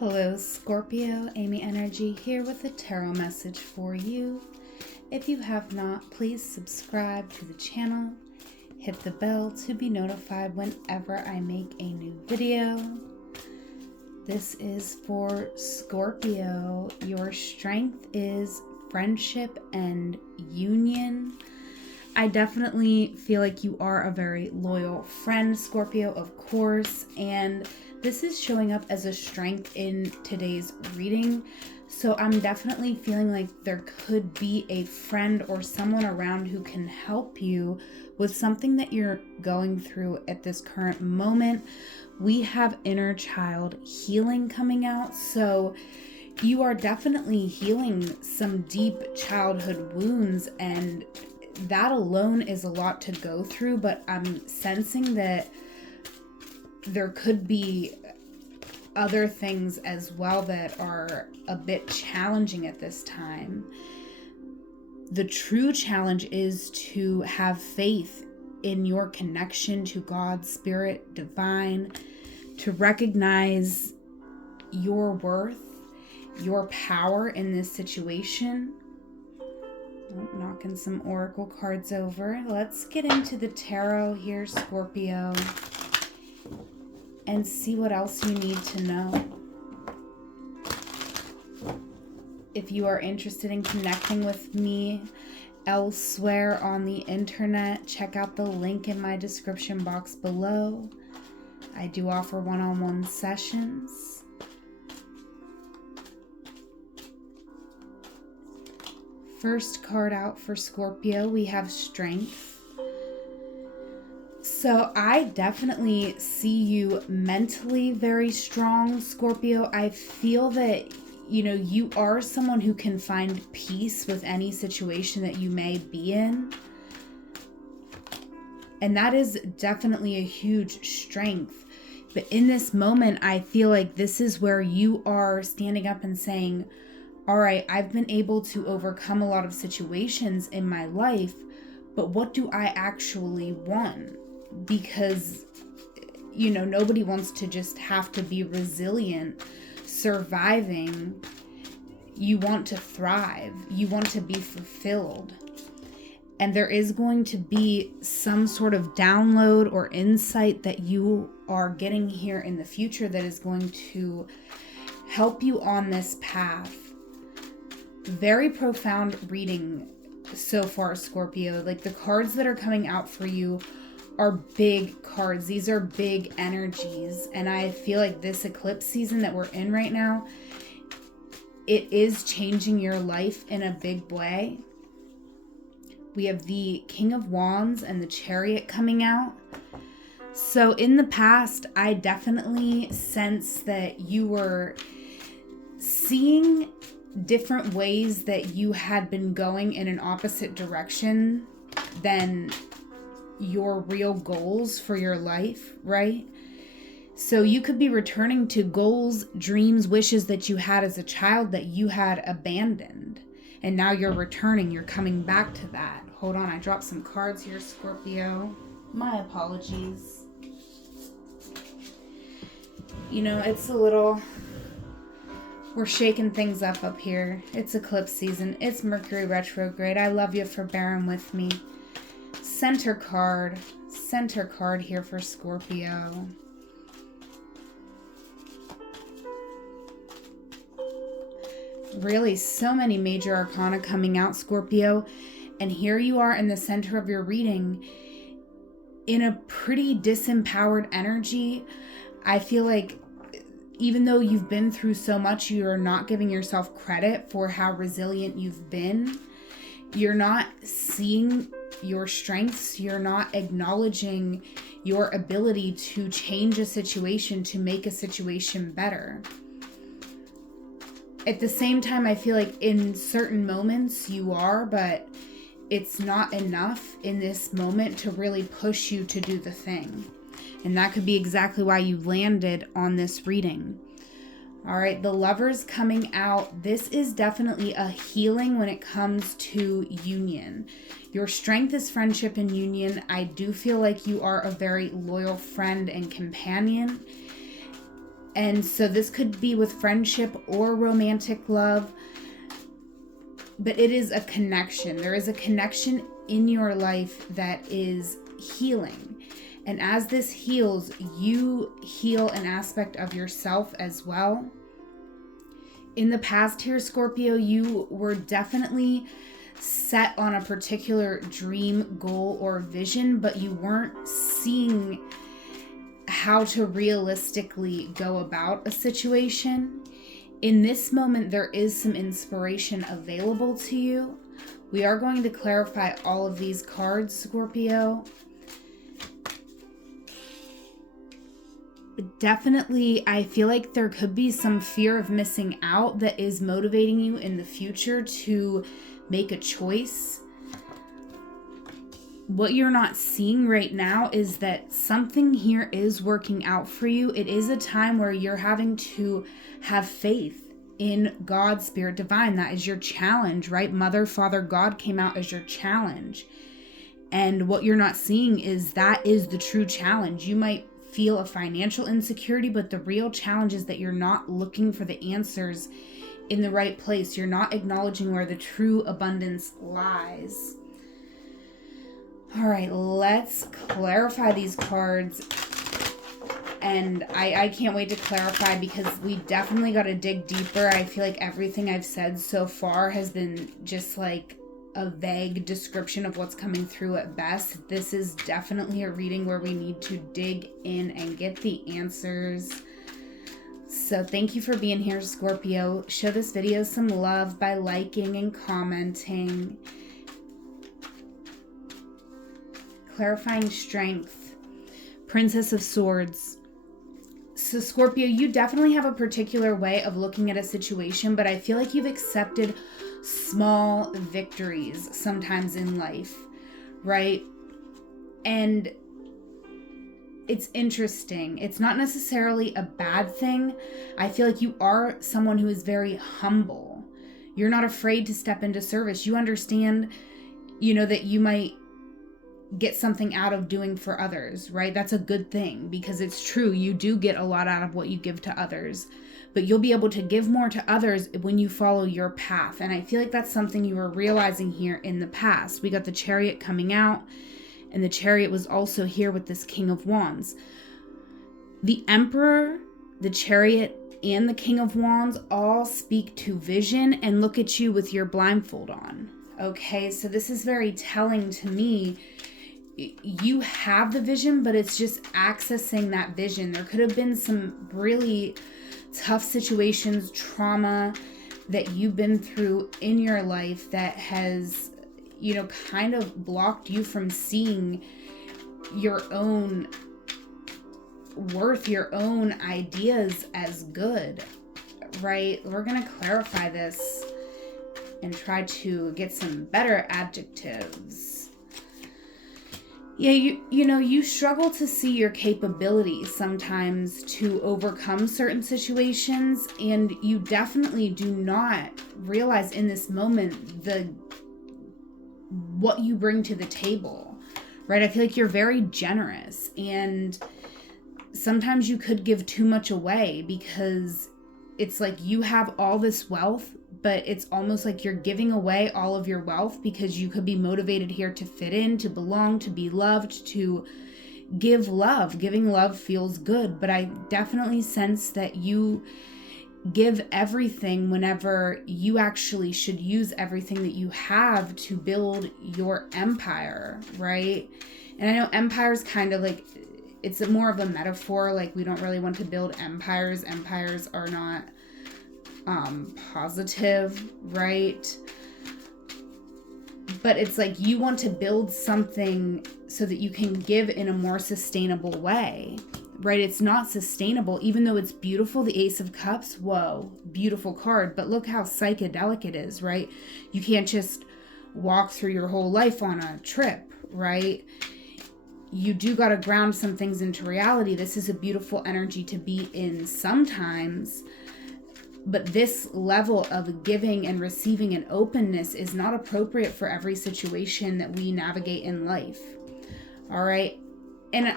Hello, Scorpio. Amy Energy here with a tarot message for you. If you have not, please subscribe to the channel. Hit the bell to be notified whenever I make a new video. This is for Scorpio. Your strength is friendship and union. I definitely feel like you are a very loyal friend, Scorpio, of course, and this is showing up as a strength in today's reading. So I'm definitely feeling like there could be a friend or someone around who can help you with something that you're going through at this current moment. We have inner child healing coming out, so you are definitely healing some deep childhood wounds, and that alone is a lot to go through, but I'm sensing that there could be other things as well that are a bit challenging at this time. The true challenge is to have faith in your connection to God, Spirit, Divine, to recognize your worth, your power in this situation. Knocking some oracle cards over. Let's get into the tarot here, Scorpio, and see what else you need to know. If you are interested in connecting with me elsewhere on the internet, check out the link in my description box below. I do offer one-on-one sessions. First card out for Scorpio, we have strength. So I definitely see you mentally very strong, Scorpio. I feel that, you are someone who can find peace with any situation that you may be in. And that is definitely a huge strength. But in this moment, I feel like this is where you are standing up and saying, all right, I've been able to overcome a lot of situations in my life, but what do I actually want? Because, nobody wants to just have to be resilient, surviving. You want to thrive. You want to be fulfilled. And there is going to be some sort of download or insight that you are getting here in the future that is going to help you on this path. Very profound reading so far, Scorpio. Like, the cards that are coming out for you are big cards. These are big energies. And I feel like this eclipse season that we're in right now, it is changing your life in a big way. We have the King of Wands and the Chariot coming out. So in the past, I definitely sense that you were seeing different ways that you had been going in an opposite direction than your real goals for your life, right? So you could be returning to goals, dreams, wishes that you had as a child that you had abandoned. And now you're returning, you're coming back to that. Hold on, I dropped some cards here, Scorpio. My apologies. It's a little... We're shaking things up here. It's eclipse season. It's Mercury retrograde. I love you for bearing with me. Center card here for Scorpio. Really, so many major arcana coming out, Scorpio. And here you are in the center of your reading in a pretty disempowered energy. I feel like even though you've been through so much, you're not giving yourself credit for how resilient you've been. You're not seeing your strengths. You're not acknowledging your ability to change a situation, to make a situation better. At the same time, I feel like in certain moments you are, but it's not enough in this moment to really push you to do the thing. And that could be exactly why you landed on this reading. All right, the Lovers coming out. This is definitely a healing when it comes to union. Your strength is friendship and union. I do feel like you are a very loyal friend and companion. And so this could be with friendship or romantic love, but it is a connection. There is a connection in your life that is healing. And as this heals, you heal an aspect of yourself as well. In the past here, Scorpio, you were definitely set on a particular dream, goal, or vision, but you weren't seeing how to realistically go about a situation. In this moment, there is some inspiration available to you. We are going to clarify all of these cards, Scorpio. But definitely, I feel like there could be some fear of missing out that is motivating you in the future to make a choice. What you're not seeing right now is that something here is working out for you. It is a time where you're having to have faith in God, Spirit, Divine. That is your challenge, right? Mother, Father, God came out as your challenge. And what you're not seeing is that is the true challenge. You might feel a financial insecurity, but the real challenge is that you're not looking for the answers in the right place. You're not acknowledging where the true abundance lies. All right, let's clarify these cards. And I can't wait to clarify because we definitely got to dig deeper. I feel like everything I've said so far has been just like a vague description of what's coming through at best. This is definitely a reading where we need to dig in and get the answers. So thank you for being here, Scorpio. Show this video some love by liking and commenting. Clarifying strength. Princess of Swords. So Scorpio, you definitely have a particular way of looking at a situation, but I feel like you've accepted small victories sometimes in life, right? And it's interesting. It's not necessarily a bad thing. I feel like you are someone who is very humble. You're not afraid to step into service. You understand, that you might get something out of doing for others, right? That's a good thing because it's true. You do get a lot out of what you give to others, but you'll be able to give more to others when you follow your path. And I feel like that's something you were realizing here in the past. We got the Chariot coming out, and the Chariot was also here with this King of Wands. The Emperor, the Chariot, and the King of Wands all speak to vision, and look at you with your blindfold on. Okay, so this is very telling to me. You have the vision, but it's just accessing that vision. There could have been some really tough situations, trauma that you've been through in your life that has, kind of blocked you from seeing your own worth, your own ideas as good, right? We're going to clarify this and try to get some better adjectives. Yeah, you struggle to see your capabilities sometimes to overcome certain situations, and you definitely do not realize in this moment what you bring to the table, right? I feel like you're very generous, and sometimes you could give too much away because it's like you have all this wealth, but it's almost like you're giving away all of your wealth because you could be motivated here to fit in, to belong, to be loved, to give love. Giving love feels good, but I definitely sense that you give everything whenever you actually should use everything that you have to build your empire, right? And I know empire is kind of like, it's more of a metaphor. Like, we don't really want to build empires. Empires are not positive, right? But it's like you want to build something so that you can give in a more sustainable way, right? It's not sustainable, even though it's beautiful. The Ace of Cups, whoa, beautiful card, but look how psychedelic it is, right? You can't just walk through your whole life on a trip, right? You do got to ground some things into reality. This is a beautiful energy to be in sometimes, but this level of giving and receiving and openness is not appropriate for every situation that we navigate in life. All right. And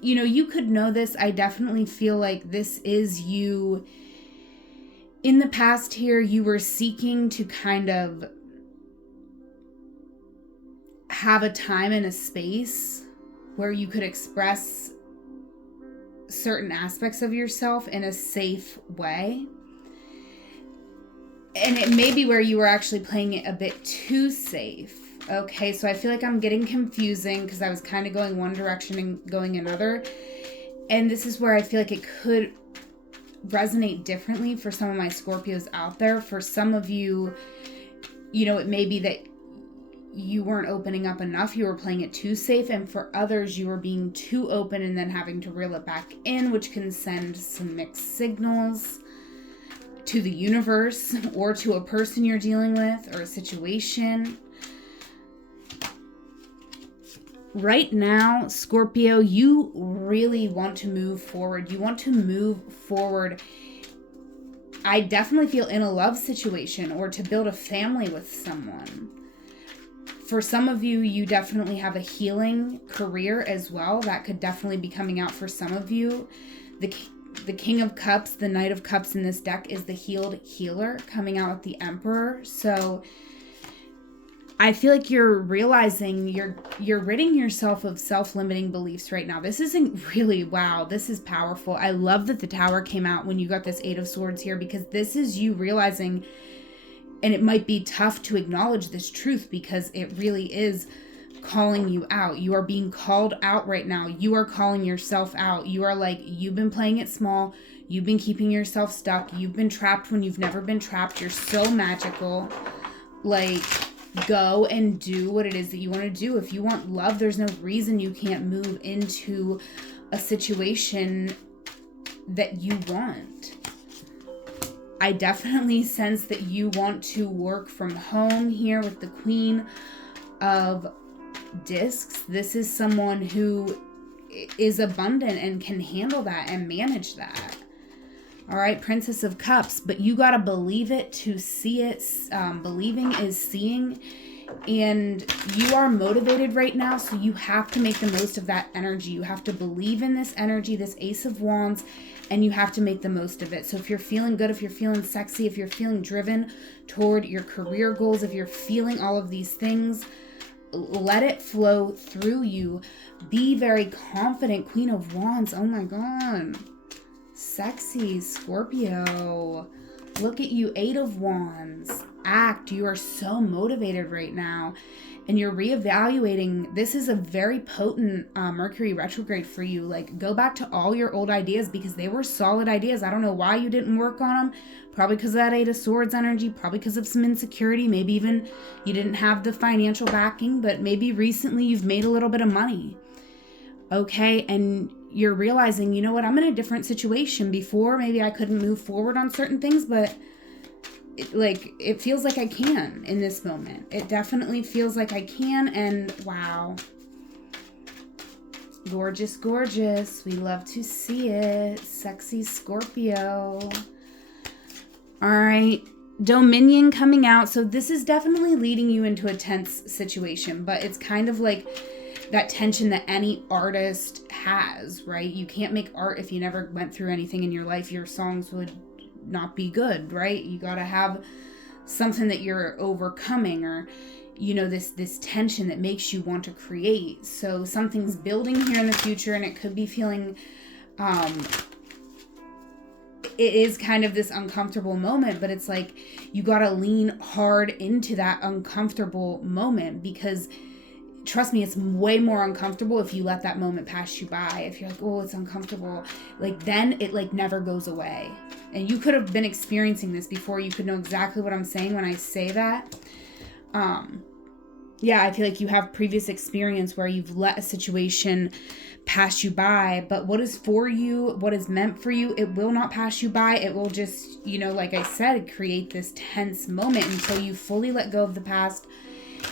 you could know this. I definitely feel like this is you. In the past here, you were seeking to kind of have a time and a space where you could express certain aspects of yourself in a safe way. And it may be where you were actually playing it a bit too safe. Okay, so I feel like I'm getting confusing because I was kind of going one direction and going another. And this is where I feel like it could resonate differently for some of my Scorpios out there. For some of you, it may be that you weren't opening up enough. You were playing it too safe. And for others, you were being too open and then having to reel it back in, which can send some mixed signals to the universe or to a person you're dealing with or a situation. Right now, Scorpio, you really want to move forward. You want to move forward. I definitely feel in a love situation or to build a family with someone. For some of you, you definitely have a healing career as well. That could definitely be coming out for some of you. The King of Cups, the Knight of Cups in this deck is the healed healer coming out with the Emperor. So I feel like you're realizing you're ridding yourself of self-limiting beliefs right now. This isn't really, wow, this is powerful. I love that the Tower came out when you got this Eight of Swords here, because this is you realizing, and it might be tough to acknowledge this truth because it really is calling you out. You are being called out right now. You are calling yourself out. You are like, you've been playing it small. You've been keeping yourself stuck. You've been trapped when you've never been trapped. You're so magical. Like, go and do what it is that you want to do. If you want love, there's no reason you can't move into a situation that you want. I definitely sense that you want to work from home here with the Queen of Discs. This is someone who is abundant and can handle that and manage that. All right, Princess of Cups, but you got to believe it to see it. Believing is seeing, and you are motivated right now, so you have to make the most of that energy. You have to believe in this energy, this Ace of Wands, and you have to make the most of it. So if you're feeling good, if you're feeling sexy, if you're feeling driven toward your career goals, if you're feeling all of these things, let it flow through you. Be very confident. Queen of Wands, oh my God. Sexy Scorpio. Look at you, Eight of Wands. Act. You are so motivated right now, and you're reevaluating. This is a very potent Mercury retrograde for you. Like, go back to all your old ideas because they were solid ideas. I don't know why you didn't work on them. Probably because of that Eight of Swords energy. Probably because of some insecurity. Maybe even you didn't have the financial backing, but maybe recently you've made a little bit of money. Okay, and you're realizing, you know what, I'm in a different situation. Before, maybe I couldn't move forward on certain things, but it feels like I can in this moment. It definitely feels like I can, and wow. Gorgeous, gorgeous. We love to see it. Sexy Scorpio. All right. Dominion coming out. So this is definitely leading you into a tense situation, but it's kind of like that tension that any artist has, right? You can't make art if you never went through anything in your life. Your songs would not be good, right? You got to have something that you're overcoming, or this tension that makes you want to create. So something's building here in the future, and it could be feeling it is kind of this uncomfortable moment, but it's like you got to lean hard into that uncomfortable moment, because trust me, it's way more uncomfortable if you let that moment pass you by. If you're like, oh, it's uncomfortable, then it never goes away. And you could have been experiencing this before. You could know exactly what I'm saying when I say that. Yeah, I feel like you have previous experience where you've let a situation pass you by, but what is for you, what is meant for you, it will not pass you by. It will just, like I said, create this tense moment until you fully let go of the past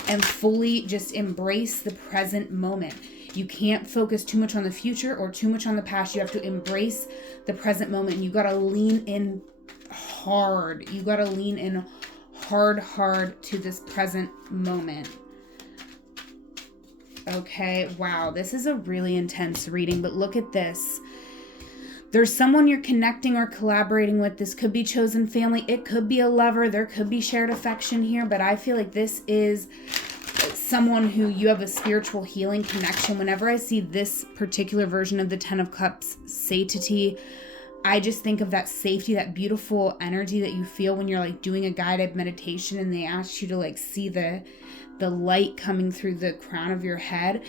and fully just embrace the present moment. You can't focus too much on the future or too much on the past. You have to embrace the present moment, and you got to lean in hard. You got to lean in hard to this present moment. Okay, wow, this is a really intense reading, but look at this. There's someone you're connecting or collaborating with. This could be chosen family. It could be a lover. There could be shared affection here, but I feel like this is someone who you have a spiritual healing connection. Whenever I see this particular version of the Ten of Cups, satiety, I just think of that safety, that beautiful energy that you feel when you're like doing a guided meditation and they ask you to like see the light coming through the crown of your head.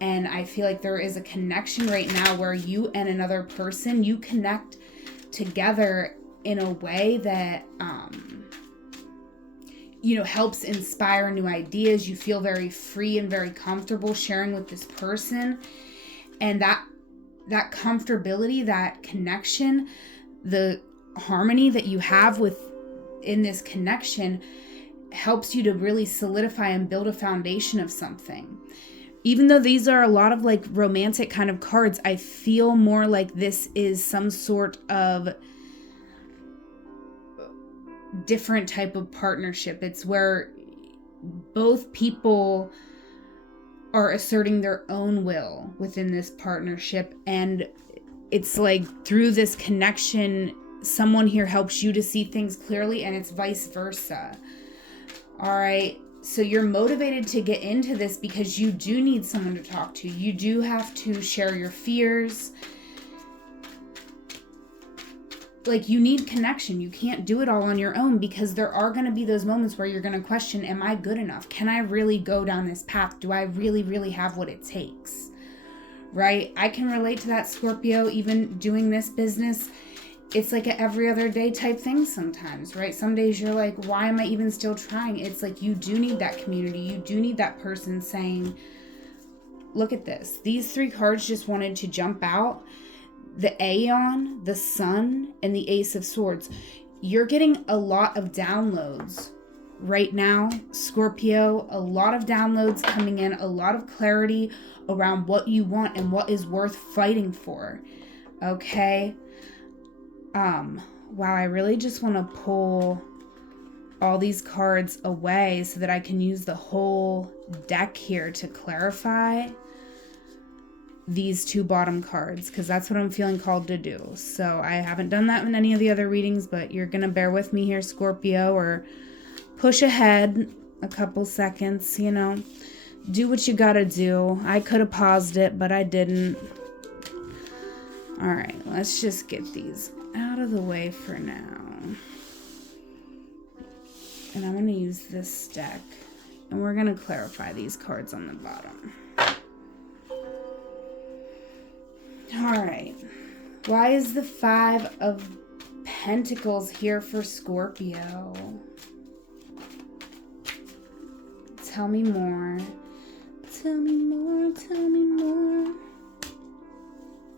And I feel like there is a connection right now where you and another person, you connect together in a way that, helps inspire new ideas. You feel very free and very comfortable sharing with this person. And that comfortability, that connection, the harmony that you have in this connection helps you to really solidify and build a foundation of something. Even though these are a lot of like romantic kind of cards, I feel more like this is some sort of different type of partnership. It's where both people are asserting their own will within this partnership. And it's like through this connection, someone here helps you to see things clearly, and it's vice versa. All right. So you're motivated to get into this because you do need someone to talk to. You do have to share your fears. Like, you need connection. You can't do it all on your own, because there are going to be those moments where you're going to question, am I good enough? Can I really go down this path? Do I really, really have what it takes? Right? I can relate to that, Scorpio, even doing this business. It's like an every other day type thing sometimes, right? Some days you're like, why am I even still trying? It's like you do need that community. You do need that person saying, look at this. These three cards just wanted to jump out. The Aeon, the Sun, and the Ace of Swords. You're getting a lot of downloads right now, Scorpio. A lot of downloads coming in. A lot of clarity around what you want and what is worth fighting for. Okay? Wow, I really just want to pull all these cards away so that I can use the whole deck here to clarify these two bottom cards, because that's what I'm feeling called to do. So I haven't done that in any of the other readings, but you're going to bear with me here, Scorpio, or push ahead a couple seconds, do what you got to do. I could have paused it, but I didn't. All right, let's just get these out of the way for now. And I'm going to use this deck, and we're going to clarify these cards on the bottom. All right. Why is the Five of Pentacles here for Scorpio? Tell me more. Tell me more. Tell me more.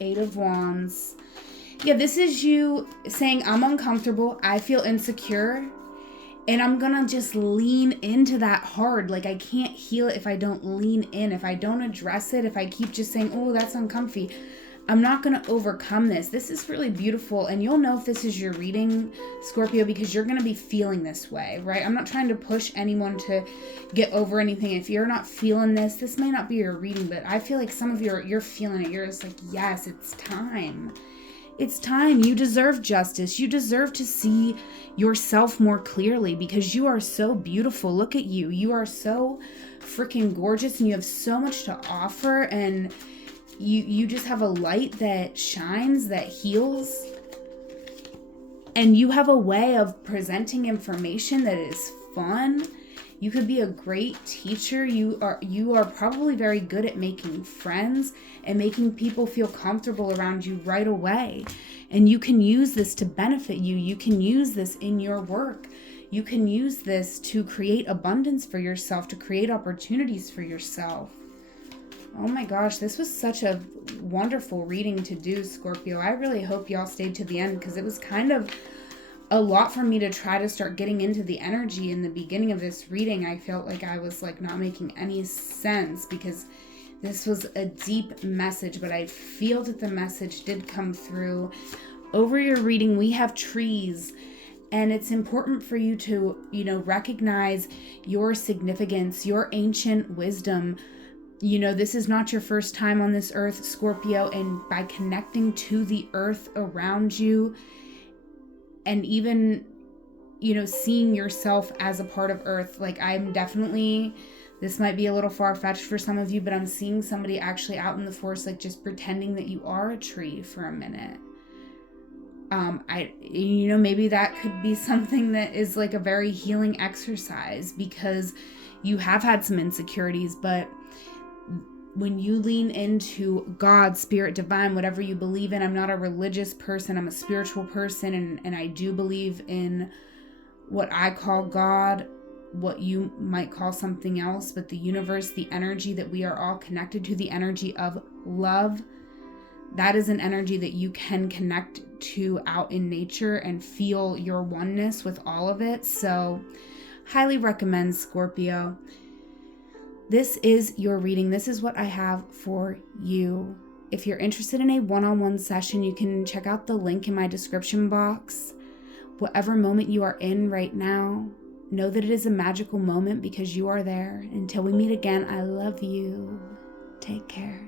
Eight of Wands. Yeah, this is you saying, I'm uncomfortable. I feel insecure. And I'm going to just lean into that hard. Like, I can't heal it if I don't lean in. If I don't address it, if I keep just saying, oh, that's uncomfy, I'm not going to overcome this. This is really beautiful. And you'll know if this is your reading, Scorpio, because you're going to be feeling this way, right? I'm not trying to push anyone to get over anything. If you're not feeling this may not be your reading, but I feel like some of you're feeling it. You're just like, yes, it's time. It's time. You deserve justice. You deserve to see yourself more clearly, because you are so beautiful. Look at you. You are so freaking gorgeous, and you have so much to offer, and you just have a light that shines, that heals. And you have a way of presenting information that is fun. You could be a great teacher. You are probably very good at making friends and making people feel comfortable around you right away. And you can use this to benefit you. You can use this in your work. You can use this to create abundance for yourself, to create opportunities for yourself. Oh my gosh, this was such a wonderful reading to do, Scorpio. I really hope y'all stayed to the end, because it was kind of a lot for me to try to start getting into the energy in the beginning of this reading. I felt like I was like not making any sense, because this was a deep message, but I feel that the message did come through. Over your reading, we have trees, and it's important for you to, recognize your significance, your ancient wisdom. This is not your first time on this earth, Scorpio, and by connecting to the earth around you and even, seeing yourself as a part of earth, like I'm definitely, this might be a little far-fetched for some of you, but I'm seeing somebody actually out in the forest, like just pretending that you are a tree for a minute. Maybe that could be something that is like a very healing exercise because you have had some insecurities, but when you lean into God, spirit, divine, whatever you believe in, I'm not a religious person, I'm a spiritual person, and I do believe in what I call God, what you might call something else, but the universe, the energy that we are all connected to, the energy of love, that is an energy that you can connect to out in nature and feel your oneness with all of it. So highly recommend, Scorpio. This is your reading. This is what I have for you. If you're interested in a one-on-one session, you can check out the link in my description box. Whatever moment you are in right now, know that it is a magical moment because you are there. Until we meet again, I love you. Take care.